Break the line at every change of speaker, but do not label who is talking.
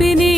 be